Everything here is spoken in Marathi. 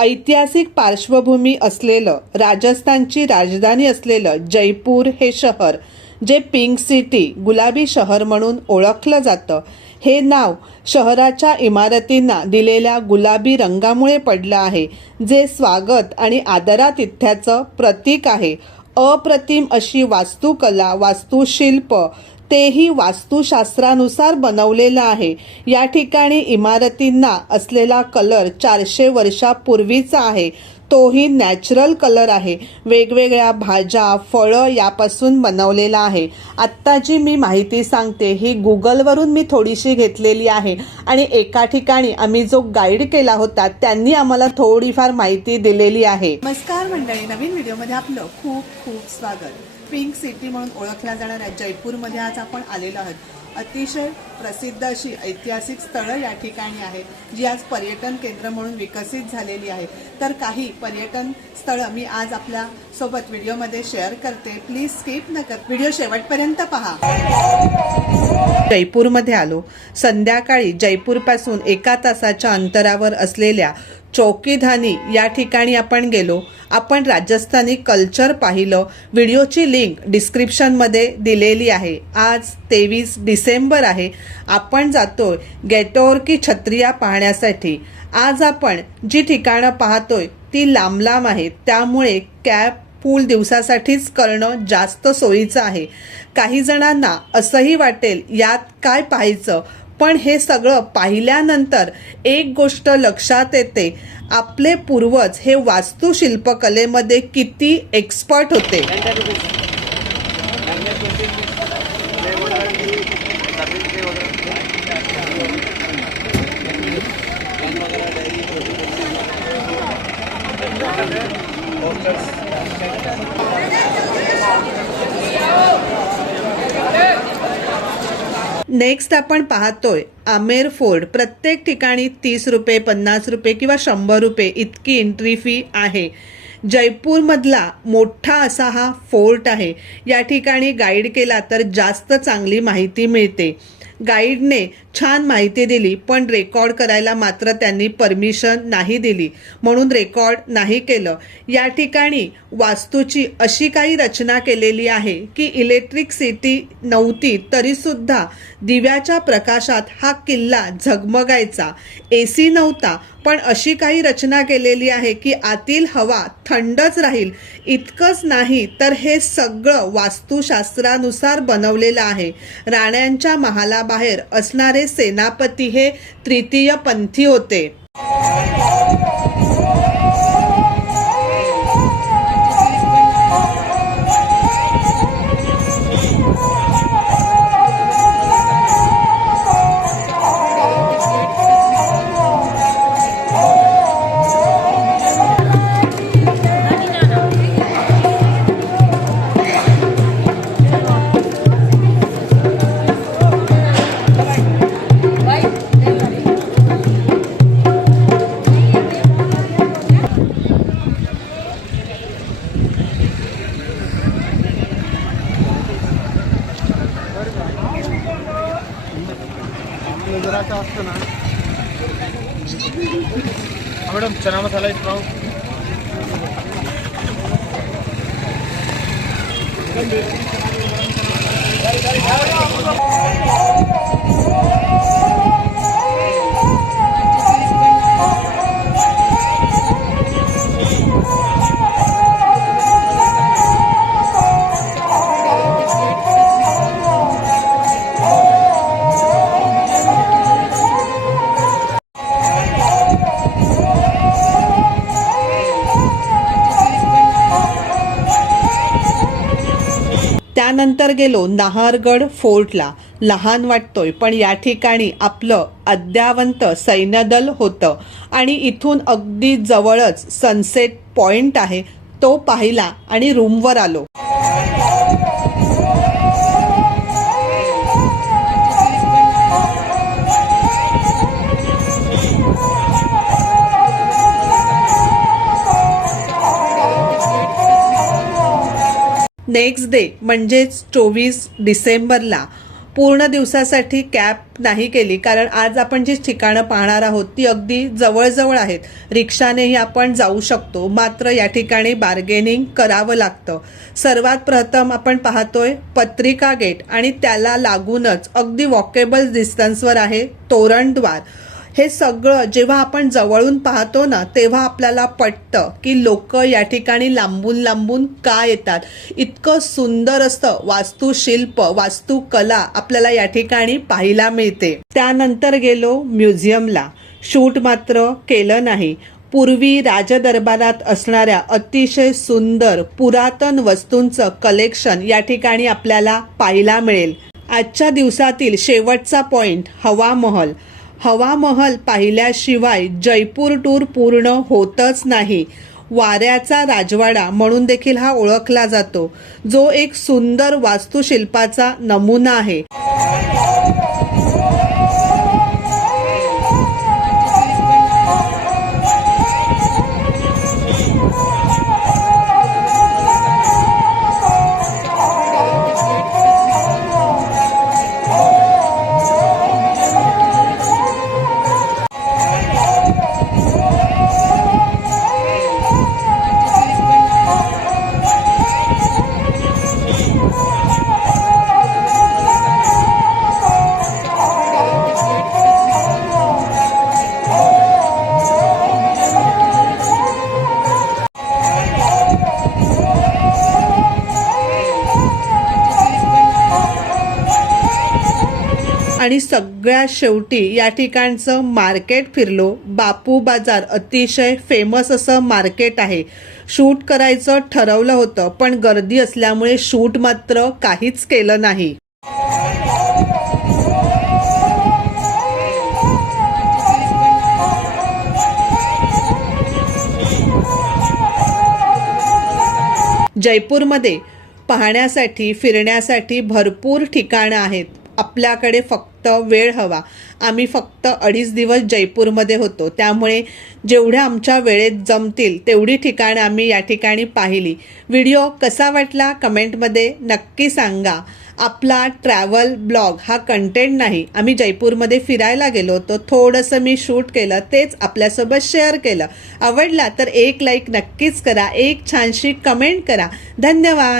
ऐतिहासिक पार्श्वभूमी असलेलं राजस्थानची राजधानी असलेलं जयपूर हे शहर जे पिंक सिटी गुलाबी शहर म्हणून ओळखलं जातं हे नाव शहराच्या इमारतींना दिलेल्या गुलाबी रंगामुळे पडलं आहे जे स्वागत आणि आदरातिथ्याचं प्रतीक आहे. अप्रतिम अशी वास्तुकला वास्तुशिल्प तेही वास्तुशास्त्रानुसार बनवलेलं आहे. या ठिकाणी इमारतींना असलेला कलर चारशे वर्षापूर्वीचा आहे. तोही नॅचरल कलर आहे. वेगवेगळ्या भाज्या फळं यापासून बनवलेला आहे. आत्ता जी मी माहिती सांगते ही गुगलवरून मी थोडीशी घेतलेली आहे आणि एका ठिकाणी आम्ही जो गाईड केला होता त्यांनी आम्हाला थोडीफार माहिती दिलेली आहे. नमस्कार मंडळी नवीन व्हिडिओमध्ये आपलं खूप खूप स्वागत. पिंक सिटी म्हणून ओळखल्या जाणाऱ्या जयपूरमध्ये आज आपण आलेलो आहोत. अतिशय प्रसिद्ध अशी ऐतिहासिक स्थळं या ठिकाणी आहेत जी आज पर्यटन केंद्र म्हणून विकसित झालेली आहे. तर काही पर्यटन स्थळं मी आज आपल्यासोबत व्हिडिओमध्ये शेअर करते. प्लीज स्किप न कर व्हिडिओ शेवटपर्यंत पहा. जयपूरमध्ये आलो. संध्याकाळी जयपूरपासून एका तासाच्या अंतरावर असलेल्या चौकीधानी या ठिकाणी आपण गेलो. आपण राजस्थानी कल्चर पाहिलं. व्हिडिओची लिंक डिस्क्रिप्शनमध्ये दिलेली आहे. आज तेवीस डिसेंबर आहे. आपण जातोय गेटोर की छत्रिया पाहण्यासाठी. आज आपण जी ठिकाणं पाहतोय ती लांब लांब आहेत. त्यामुळे कॅब पूल दिवसासाठीच करणं जास्त सोयीचं आहे. काही जणांना असंही वाटेल यात काय पाहायचं? पण हे सगळं पाहिल्यानंतर एक गोष्ट लक्षात येते. आपले पूर्वज हे वास्तुशिल्पकलेमध्ये किती एक्सपर्ट होते. नेक्स्ट आपण पाहतोय आमेर फोर्ट प्रत्येक ठिकाणी तीस रुपये पन्नास रुपये किंवा शंभर रुपये इतकी एंट्री फी आहे. जयपूरमधला मोठा असा हा फोर्ट आहे. या ठिकाणी गाईड केला तर जास्त चांगली माहिती मिळते. गाईडने छान माहिती दिली पण रेकॉर्ड करायला मात्र त्यांनी परमिशन नाही दिली. म्हणून रेकॉर्ड नाही केलं. या ठिकाणी वास्तूची अशी काही रचना केलेली आहे की इलेक्ट्रिक सिटी नव्हती तरीसुद्धा दिव्याच्या प्रकाशात हा किल्ला झगमगायचा. ए सी नव्हता पण अशी काही रचना केलेली आहे की आतील हवा थंडच राहील इतकंच नाही तर हे सगळं वास्तुशास्त्रानुसार बनवलेलं आहे. राण्यांच्या महालाबाहेर असणारे सेनापती हे तृतीय पंथी होते. जरासा असतं ना हा, मॅडम चना मसाला एक पाव त्यानंतर गेलो नाहरगड फोर्टला. लहान वाटतोय पण या ठिकाणी आपलं अद्यावंत सैन्यदल होतं. आणि इथून अगदी जवळच सनसेट पॉइंट आहे. तो पाहिला आणि रूमवर आलो. नेक्स्ट डे म्हणजेच चोवीस डिसेंबरला पूर्ण दिवसासाठी कॅब नाही केली. कारण आज आपण जी ठिकाणं पाहणार आहोत ती अगदी जवळजवळ आहेत. रिक्षानेही आपण जाऊ शकतो. मात्र या ठिकाणी बार्गेनिंग करावं लागतं. सर्वात प्रथम आपण पाहतोय पत्रिका गेट आणि त्याला लागूनच अगदी वॉकेबल डिस्टन्सवर आहे तोरणद्वार. हे सगळं जेव्हा आपण जवळून पाहतो ना तेव्हा आपल्याला पटतं की लोक या ठिकाणी लांबून लांबून का येतात. इतकं सुंदर असतं वास्तुशिल्प वास्तुकला आपल्याला या ठिकाणी पाहायला मिळते. त्यानंतर गेलो म्युझियमला. शूट मात्र केलं नाही. पूर्वी राजदरबारात असणाऱ्या अतिशय सुंदर पुरातन वस्तूंचं कलेक्शन या ठिकाणी आपल्याला पाहायला मिळेल. आजच्या दिवसातील शेवटचा पॉइंट हवा महल हवामहल पाहिल्याशिवाय जयपूर टूर पूर्ण होतच नाही. वाऱ्याचा राजवाडा म्हणून देखील हा ओळखला जातो. जो एक सुंदर वास्तुशिल्पाचा नमुना आहे. आणि सगळ्या शेवटी या ठिकाणचं मार्केट फिरलो. बापू बाजार अतिशय फेमस असं मार्केट आहे. शूट करायचं ठरवलं होतं पण गर्दी असल्यामुळे शूट मात्र काहीच केलं नाही. जयपूरमध्ये पाहण्यासाठी फिरण्यासाठी भरपूर ठिकाणं आहेत. आपल्याकडे फक्त वेळ हवा. आम्ही फक्त अडीच दिवस जयपूरमध्ये होतो. त्यामुळे जेवढ्या आमच्या वेळेत जमतील तेवढी ठिकाणं आम्ही या ठिकाणी पाहिली. व्हिडिओ कसा वाटला कमेंटमध्ये नक्की सांगा. आपला ट्रॅव्हल ब्लॉग हा कंटेंट नाही. आम्ही जयपूरमध्ये फिरायला गेलो होतो. थोडंसं मी शूट केलं तेच आपल्यासोबत शेअर केलं. आवडला तर एक लाईक नक्कीच करा. एक छानशी कमेंट करा. धन्यवाद.